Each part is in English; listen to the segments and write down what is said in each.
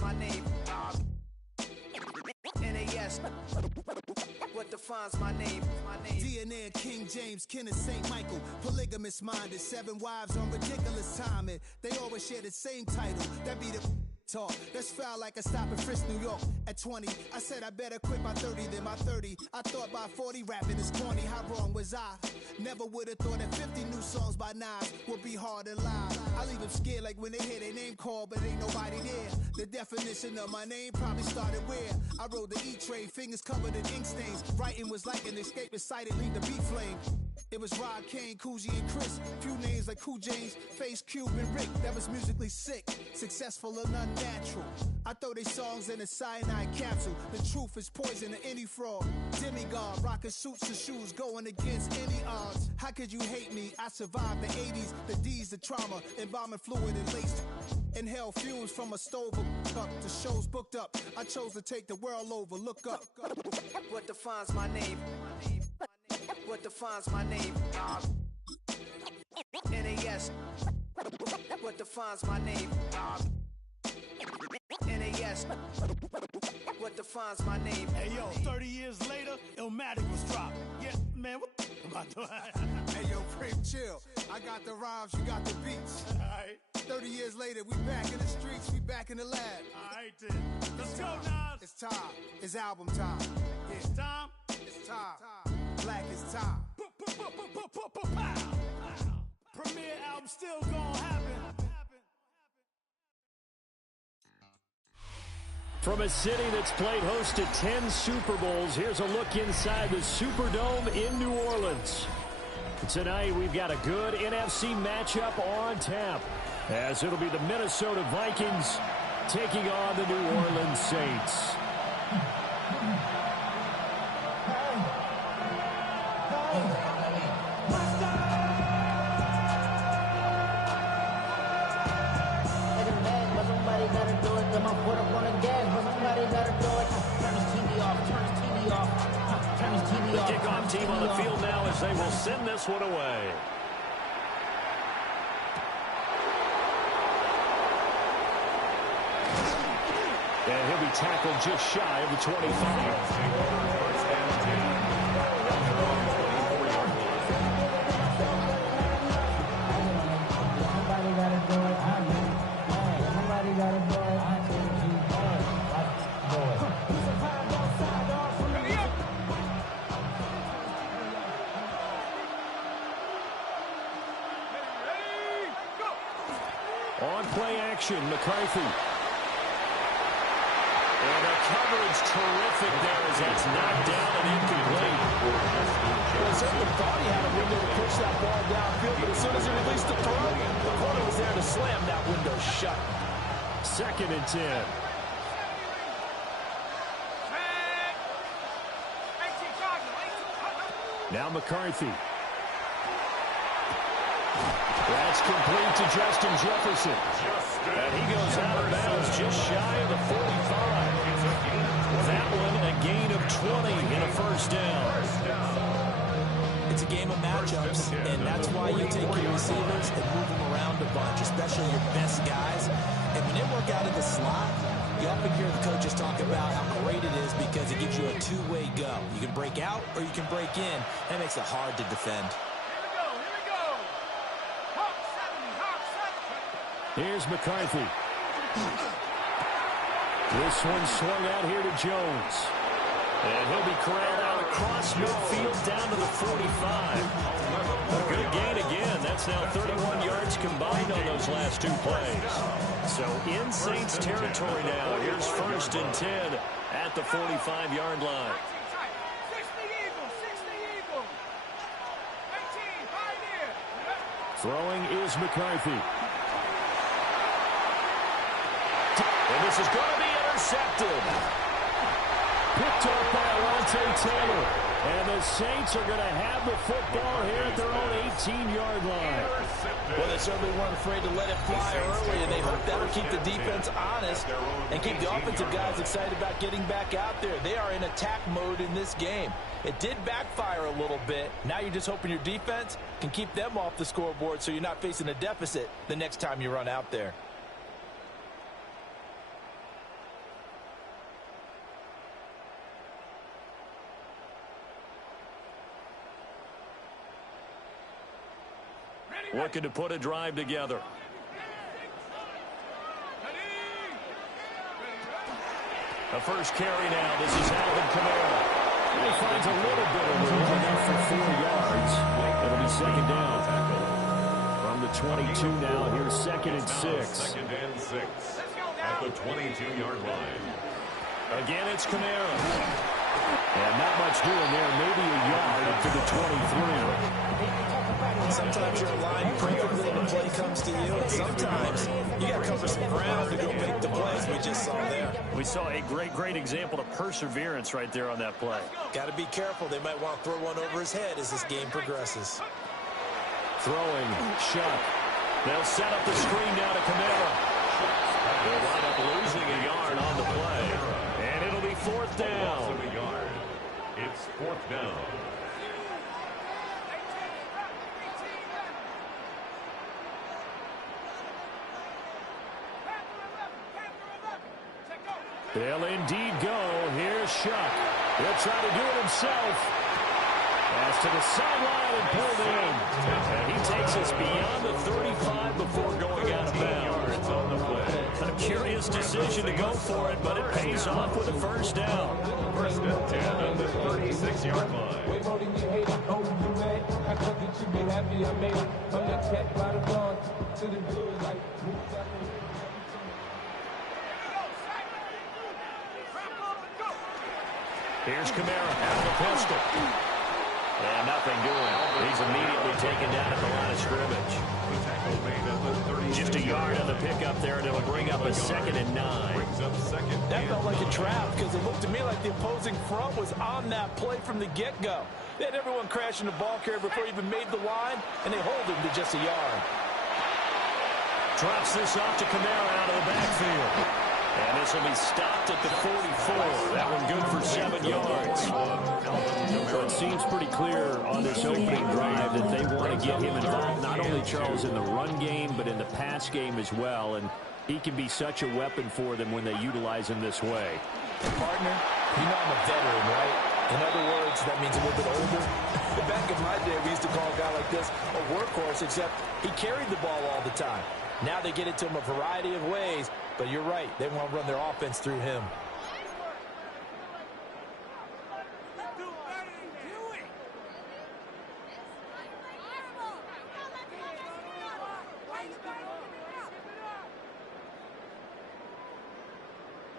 my name. NAS. What defines my name? DNA King James, Ken of St. Michael. Polygamous minded, 7 wives on ridiculous timing. They always share the same title. That be the talk. That's foul like a stop in Frisk, New York. At 20, I said I better quit by 30 than my 30. I thought by 40 rapping is corny. How wrong was I? Never would have thought that 50 new songs by Nas would be hard and live. I leave them scared like when they hear their name called, but ain't nobody there. The definition of my name probably started where I rode the E-train, fingers covered in ink stains. Writing was like an escape excited, leave the beat flame. It was Rod Kane, Coogee, and Chris. Few names like Cool James, Face, Cube, and Rick. That was musically sick, successful and unnatural. I throw they songs in a cyanide capsule. The truth is poison to any fraud. Demigod, rocking suits and shoes, going against any odds. How could you hate me? I survived the 80s, the D's, the trauma, embalming fluid and laced. Inhale fumes from a stove up. The show's booked up. I chose to take the world over. Look up. What defines my name? What defines my name? NAS. What defines my name? NAS. What defines my name? Hey yo, 30 years later, Illmatic was dropped. Yeah, man, what am I doing? Hey yo, Prim, chill. I got the rhymes, you got the beats. Alright. 30 years later, we back in the streets, we back in the lab. Alright then. Let's go, Nas. It's time. It's album time. Yeah. It's time. It's time. Black is time. Premiere album still gonna happen. From a city that's played host to 10 Super Bowls, here's a look inside the Superdome in New Orleans. Tonight, we've got a good NFC matchup on tap, as it'll be the Minnesota Vikings taking on the New Orleans Saints. The kickoff team on the field now as they will send this one away. And he'll be tackled just shy of the 25. On play action, McCarthy. And the coverage terrific there as that's knocked down and incomplete. Well, certainly thought he had a window to push that ball downfield, but as soon as he released the throw, the corner was there to slam that window shut. 2nd and 10. Now McCarthy. That's complete to Justin Jefferson. And he goes out of bounds just shy of the 45. That one a gain of 20 in a first down. It's a game of matchups, and that's why you take your receivers and move them around a bunch, especially your best guys. And when they work out of the slot, you often hear the coaches talk about how great it is because it gives you a two-way go. You can break out or you can break in. That makes it hard to defend. Here's McCarthy. This one swung out here to Jones. And he'll be corralled out across midfield down to the 45. A good gain again. That's now 31 yards combined on those last 2 plays. So in Saints territory now. Here's 1st and 10 at the 45-yard line. Throwing is McCarthy. And this is going to be intercepted. Picked up by Alontae Taylor. And the Saints are going to have the football here at their own 18-yard line. Well, they certainly weren't afraid to let it fly early, and they hope that'll keep the defense honest and keep the offensive guys excited about getting back out there. They are in attack mode in this game. It did backfire a little bit. Now you're just hoping your defense can keep them off the scoreboard so you're not facing a deficit the next time you run out there. looking to put a drive together. The first carry now. This is Alvin Kamara. He finds a little bit of room enough for 4 yards. It'll be second down. From the 22 now, here's second and 6. Second and 6 at the 22-yard line. Again, it's Kamara. And not much doing there. Maybe a yard up to the 23. Sometimes you're aligned perfectly and the play comes to you. And sometimes you got to cover some ground to go make the plays we just saw there. We saw a great example of perseverance right there on that play. Got to be careful. They might want to throw one over his head as this game progresses. Throwing, Shuck. They'll set up the screen now to Kamara. They'll wind up losing a yard on the play. And it'll be fourth down. It's fourth down. They'll indeed go. Here's Shuck. He'll try to do it himself. Pass to the sideline and pulled in. And he takes us beyond the 35 before going out of bounds. On the play. A curious decision to go for it, but it pays off with a first down. First and 10 on the 36-yard line. Here's Kamara out of the pistol. And nothing doing. He's immediately taken down at the line of scrimmage. Just a yard on the pickup there, and it'll bring up a second and 9. That felt like a trap because it looked to me like the opposing front was on that play from the get-go. They had everyone crashing the ball carrier before he even made the line, and they hold him to just a yard. Drops this off to Kamara out of the backfield. And this will be stopped at the 44. That one good for 7 yards. So it seems pretty clear on this opening drive that they want to get him involved, not only, Charles, in the run game, but in the pass game as well. And he can be such a weapon for them when they utilize him this way. Partner, you know I'm a veteran, right? In other words, that means a little bit older. Back in my day, we used to call a guy like this a workhorse, except he carried the ball all the time. Now they get it to him a variety of ways, but you're right. They want to run their offense through him.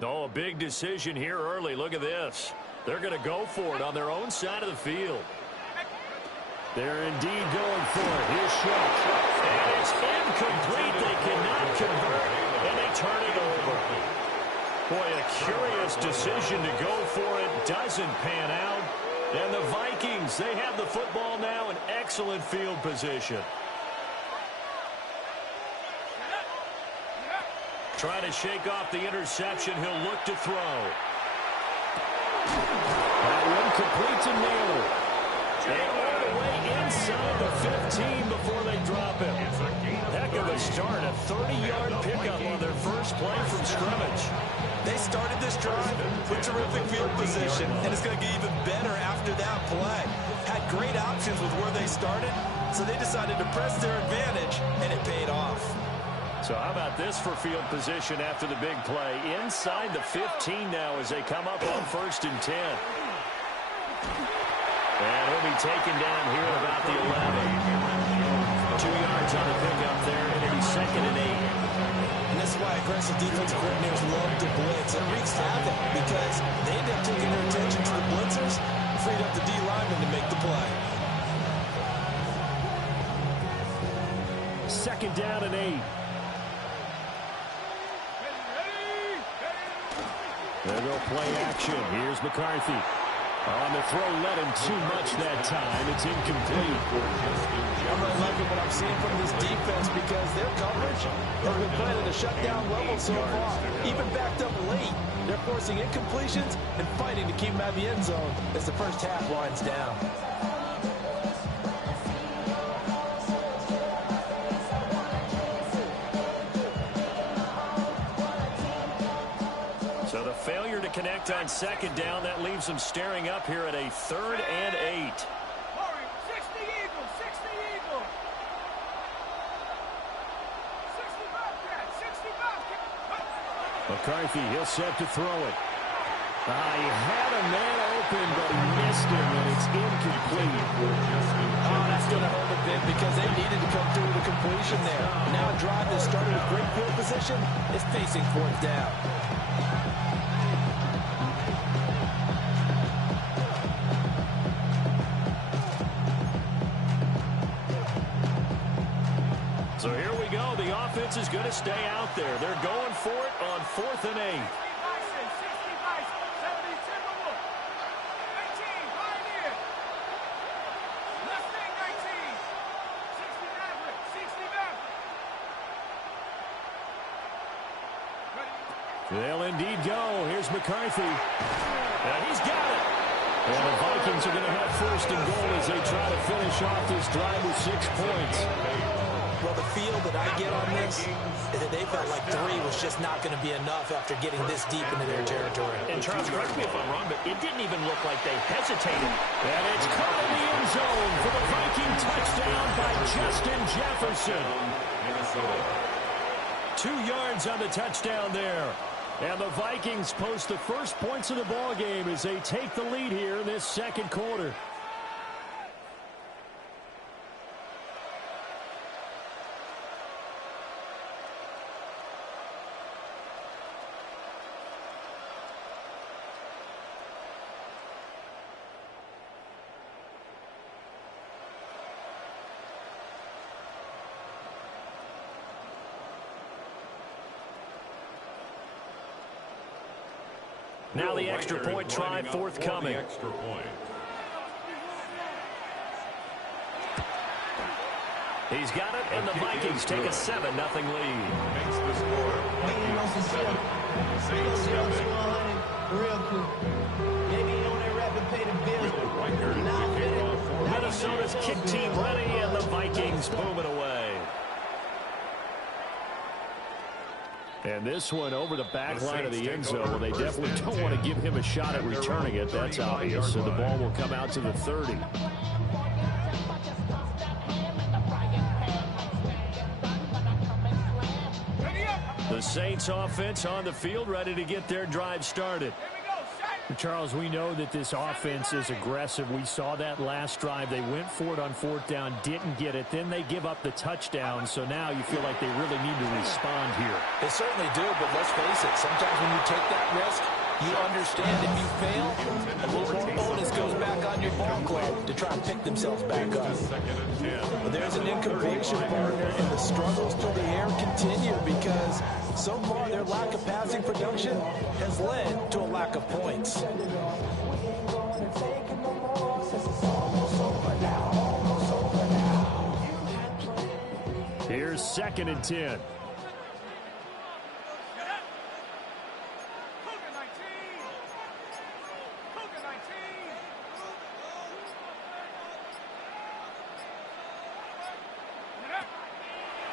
Oh, a big decision here early. Look at this. They're going to go for it on their own side of the field. They're indeed going for it. Here's Shuck. And it's incomplete. They cannot convert, and they turn it over. Boy, a curious decision to go for it. Doesn't pan out. And the Vikings, they have the football now in excellent field position. Trying to shake off the interception. He'll look to throw. That one complete to Naylor. And all the way inside the 15 before they drop him. Heck of a start. A 30-yard pickup on their first play from scrimmage. They started this drive with terrific field position, and it's going to get even better after that play. Had great options with where they started, so they decided to press their advantage, and it paid off. So how about this for field position after the big play? Inside the 15 now as they come up on 1st and 10. And he'll be taken down here at about the 11. 2 yards on the pickup there, and it'll be 2nd and 8. And this is why aggressive defensive coordinators love to blitz. It wreaks havoc because they end up taking their attention to the blitzers and freed up the D linemen to make the play. 2nd down and 8. They'll go play action. Here's McCarthy. On the throw, let him too much that time. It's incomplete. I'm really liking what I'm seeing from this defense because their coverage has been playing at a shutdown level so far. Even backed up late, they're forcing incompletions and fighting to keep them out of the end zone as the first half winds down. So the failure to connect on 2nd down, that leaves them staring up here at a 3rd and 8. McCarthy, he'll set to throw it. He had a man open, but he missed him, and it's incomplete. Oh, that's going to hurt a bit because they needed to come through with a completion there. Now a drive that started with great field position is facing fourth down. So here we go. The offense is going to stay out there. They're going for it on 4th and 8. They'll indeed go. Here's McCarthy. He's got it. And the Vikings are going to have 1st and goal as they try to finish off this drive with 6 points. Well, the feel that I get on this is that they felt like 3 was just not going to be enough after getting this deep into their territory. And Charles, correct me if I'm wrong, but it didn't even look like they hesitated. And it's caught in the end zone for the Viking touchdown by Justin Jefferson. 2 yards on the touchdown there. And the Vikings post the first points of the ball game as they take the lead here in this second quarter. Now the extra point try forthcoming. He's got it, and the Vikings take a 7-0 lead. Makes the score real quick. Maybe on that rapid pay the bills. Minnesota's kick team ready, and the Vikings boom it away. And this one over the back line of the end zone. Well, they definitely don't want to give him a shot at returning it. That's obvious. So the ball will come out to the 30. The Saints offense on the field, ready to get their drive started. Charles, we know that this offense is aggressive. We saw that last drive. They went for it on 4th down, didn't get it. Then they give up the touchdown. So now you feel like they really need to respond here. They certainly do, but let's face it. Sometimes when you take that risk, you understand if you fail, a little more onus goes back on your ball club to try and pick themselves back up. But there's an incompletion, partner, and the struggles through the air continue because so far their lack of passing production has led to a lack of points. Here's 2nd and 10.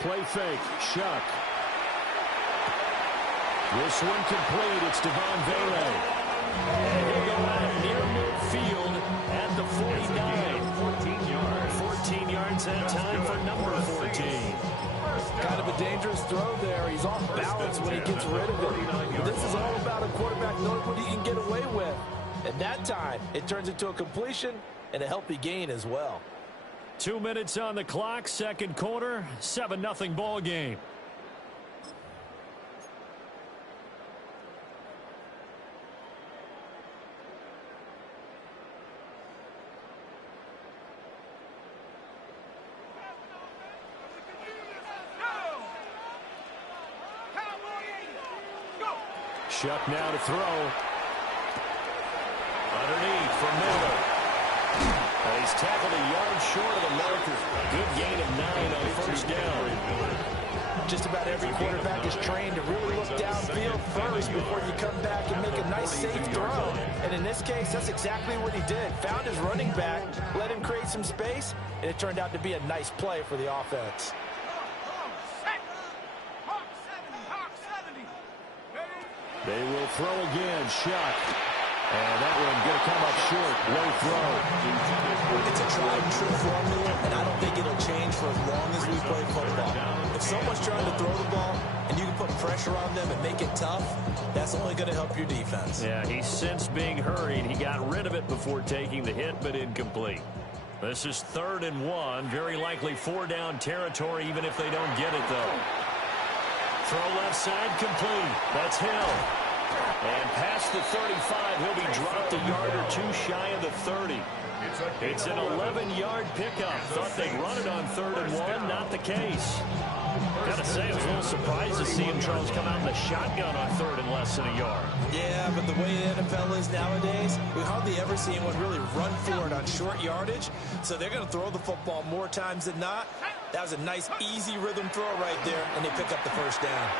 Play fake. Shuck. This one complete. It's Devon Vele. And he'll go out near midfield at the 49. 14 yards that time for number 14. Kind of a dangerous throw there. He's off balance when he gets rid of it. But this is all about a quarterback knowing what he can get away with. And that time, it turns into a completion and a healthy gain as well. 2 minutes on the clock, second quarter, 7-0 ball game. Shuck now to throw. Underneath for Miller. He's tackled a yard short of the marker. Good gain of 9 on 1st down. Just about every quarterback is trained to really look downfield first before you come back and make a nice safe throw. And in this case, that's exactly what he did. Found his running back, let him create some space, and it turned out to be a nice play for the offense. They will throw again. Shuck. And that one going to come up short. Low throw. It's a tried and true formula, and I don't think it'll change for as long as we play football. If someone's trying to throw the ball and you can put pressure on them and make it tough, that's only going to help your defense. Yeah, he's since being hurried. He got rid of it before taking the hit, but incomplete. This is 3rd and 1. Very likely 4-down territory, even if they don't get it, though. Throw left side, complete. That's Hill. And past the 35, he'll be dropped a yard or two shy of the 30. It's an 11-yard pickup. Thought they'd run it on 3rd and 1. Not the case. Gotta say, I was a little surprised to see him, Charles, come out in the shotgun on 3rd and less than a yard. Yeah, but the way the NFL is nowadays, we hardly ever see anyone really run for it on short yardage. So they're going to throw the football more times than not. That was a nice, easy rhythm throw right there, and they pick up the first down.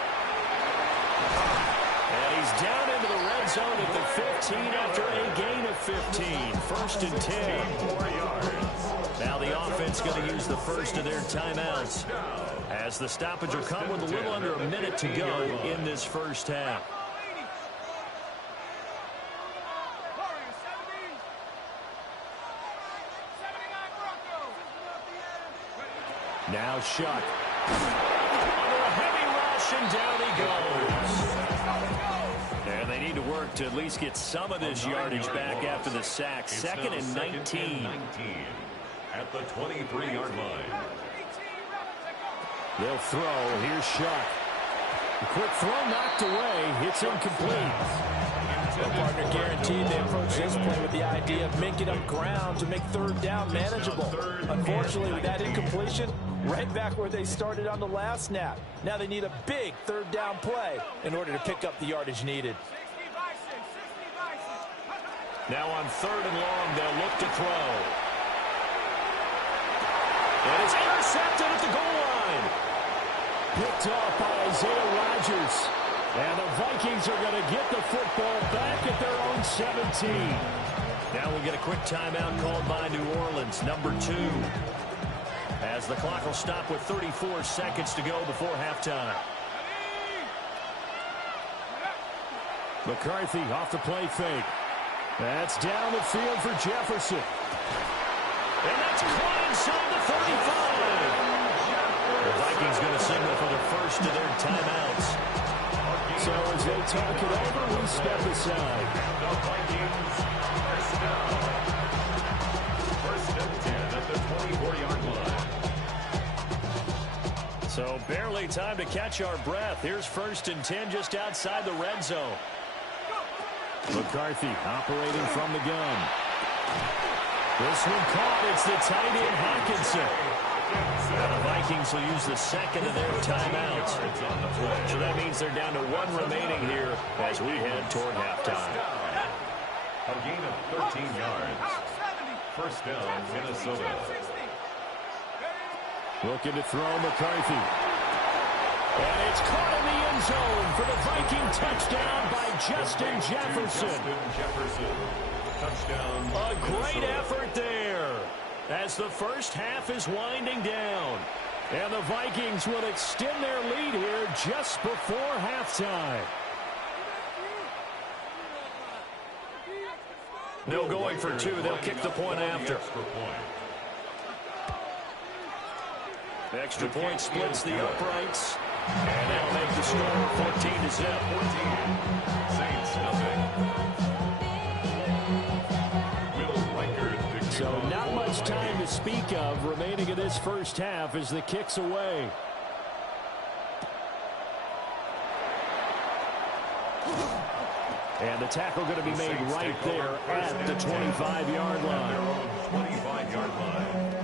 And he's down into the red zone at the 15 after a gain of 15. 1st and 10. 4 yards. Now the offense going to use the first of their timeouts, as the stoppage will come with a little under a minute to go in this first half. Now Shuck. Under a heavy rush, and down he goes. And they need to work to at least get some of this yardage back after the sack. 2nd and 19. At the 23-yard line. They'll throw. Here's Shuck. A quick throw knocked away. It's incomplete. Their partner guaranteed they approach this play with the idea of making up ground to make 3rd down manageable. Unfortunately, with that incompletion, right back where they started on the last snap. Now they need a big 3rd down play in order to pick up the yardage needed. Now on 3rd and long, they'll look to throw. And it's intercepted at the goal line. Picked off by Isaiah Rodgers. And the Vikings are going to get the football back at their own 17. Now we get a quick timeout called by New Orleans, number 2. As the clock will stop with 34 seconds to go before halftime. McCarthy off the play fake. That's down the field for Jefferson. And that's caught inside the 35. The Vikings going to signal for the first of their timeouts. So as they talk it over, we step aside. The Vikings first down. 1st and 10 at the 24-yard line. So barely time to catch our breath. Here's 1st and 10 just outside the red zone. McCarthy operating from the gun. This one caught. It's the tight end Hawkinson. And the Vikings will use the 2nd of their timeouts. So that means they're down to 1 remaining here as we head toward halftime. A gain of 13 yards. 1st down, Minnesota. Looking to throw McCarthy. And it's caught in the end zone for the Viking touchdown by Justin Jefferson. Touchdown. A great effort there as the first half is winding down. And the Vikings will extend their lead here just before halftime. No going for 2. They'll kick the point after. The extra point splits the uprights. And that'll make the score 14-0. Saints nothing. So not much time to speak of remaining in this first half as the kick's away. And the tackle going to be made right there at the 25-yard line. 25-yard line.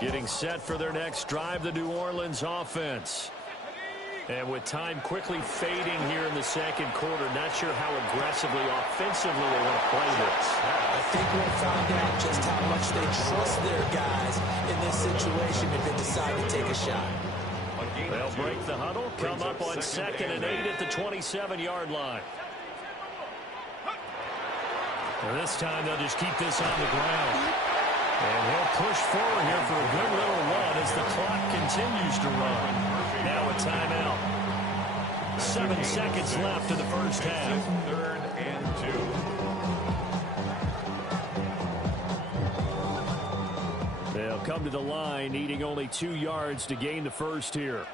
Getting set for their next drive, the New Orleans offense. And with time quickly fading here in the second quarter, not sure how aggressively, offensively they want to play this. I think we'll find out just how much they trust their guys in this situation if they decide to take a shot. They'll break the huddle, come up on 2nd and 8 at the 27-yard line. And this time they'll just keep this on the ground. And he'll push forward here for a good little run as the clock continues to run. Now a timeout. 7 seconds left in the first half. 3rd and 2. They'll come to the line, needing only 2 yards to gain the first here.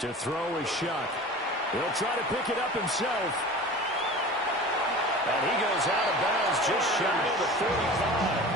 To throw is Shuck. He'll try to pick it up himself. And he goes out of bounds just shy of the 45.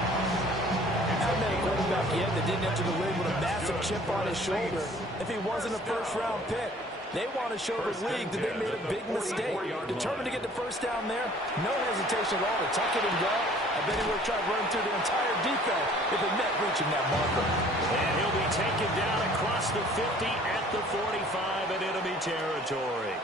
I've met a quarterback yet that didn't enter the league with a massive chip on his shoulder. If he wasn't a first-round pick, they want to show the league that they made a big mistake. Determined to get the first down there, no hesitation at all to tuck it and go. I bet he would have tried to run through the entire defense if it meant reaching that marker. And he'll be taken down across the 50 at the 45 in enemy territory.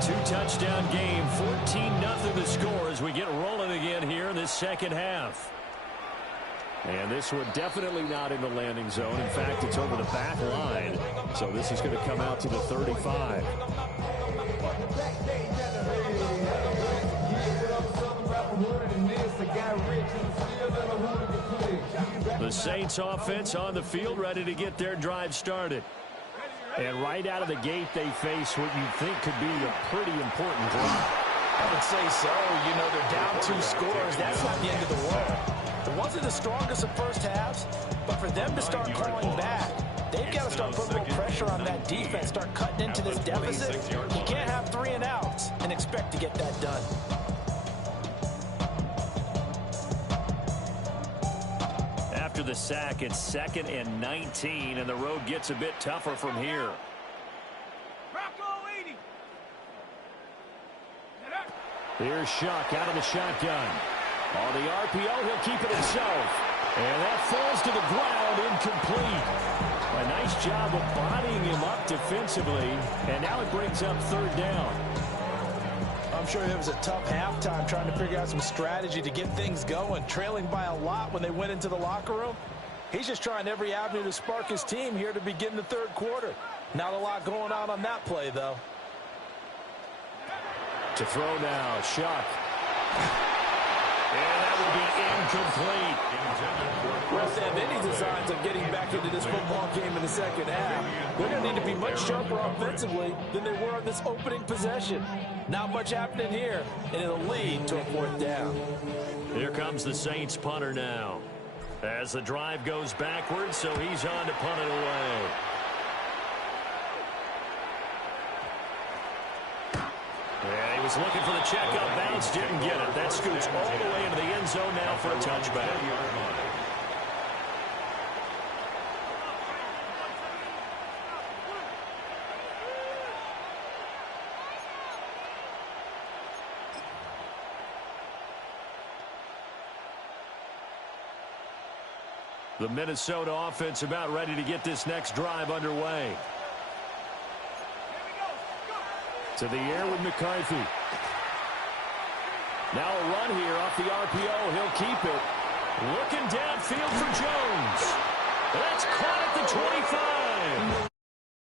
Two-touchdown game, 14-0 the score as we get rolling again here in this second half. And this one definitely not in the landing zone. In fact, it's over the back line. So this is going to come out to the 35. The Saints offense on the field, ready to get their drive started. And right out of the gate, they face what you think could be a pretty important drive. I would say so. You know, they're down 2 scores. That's not the end of the world. It wasn't the strongest of first halves, but for them to start clawing back, they've got to start putting a little pressure on that defense, start cutting into this deficit. You can't have 3 and outs and expect to get that done. After the sack, it's 2nd and 19, and the road gets a bit tougher from here. Here's Shuck out of the shotgun. On the RPO, he'll keep it himself. And that falls to the ground, incomplete. A nice job of bodying him up defensively, and now it brings up 3rd down. I'm sure it was a tough halftime trying to figure out some strategy to get things going, trailing by a lot when they went into the locker room. He's just trying every avenue to spark his team here to begin the 3rd quarter. Not a lot going on that play, though. To throw now, Shuck. And that will be incomplete. Well, they have any designs of getting back into this football game in the second half, they're going to need to be much sharper offensively than they were on this opening possession. Not much happening here, and it'll lead to a 4th down. Here comes the Saints punter now. As the drive goes backwards, so he's on to punt it away. Yeah, he was looking for the check up bounce, didn't get it. That scoots all the way into the end zone now for a touchback. The Minnesota offense about ready to get this next drive underway. To the air with McCarthy. Now a run here off the RPO. He'll keep it. Looking downfield for Jones. That's caught at the 25.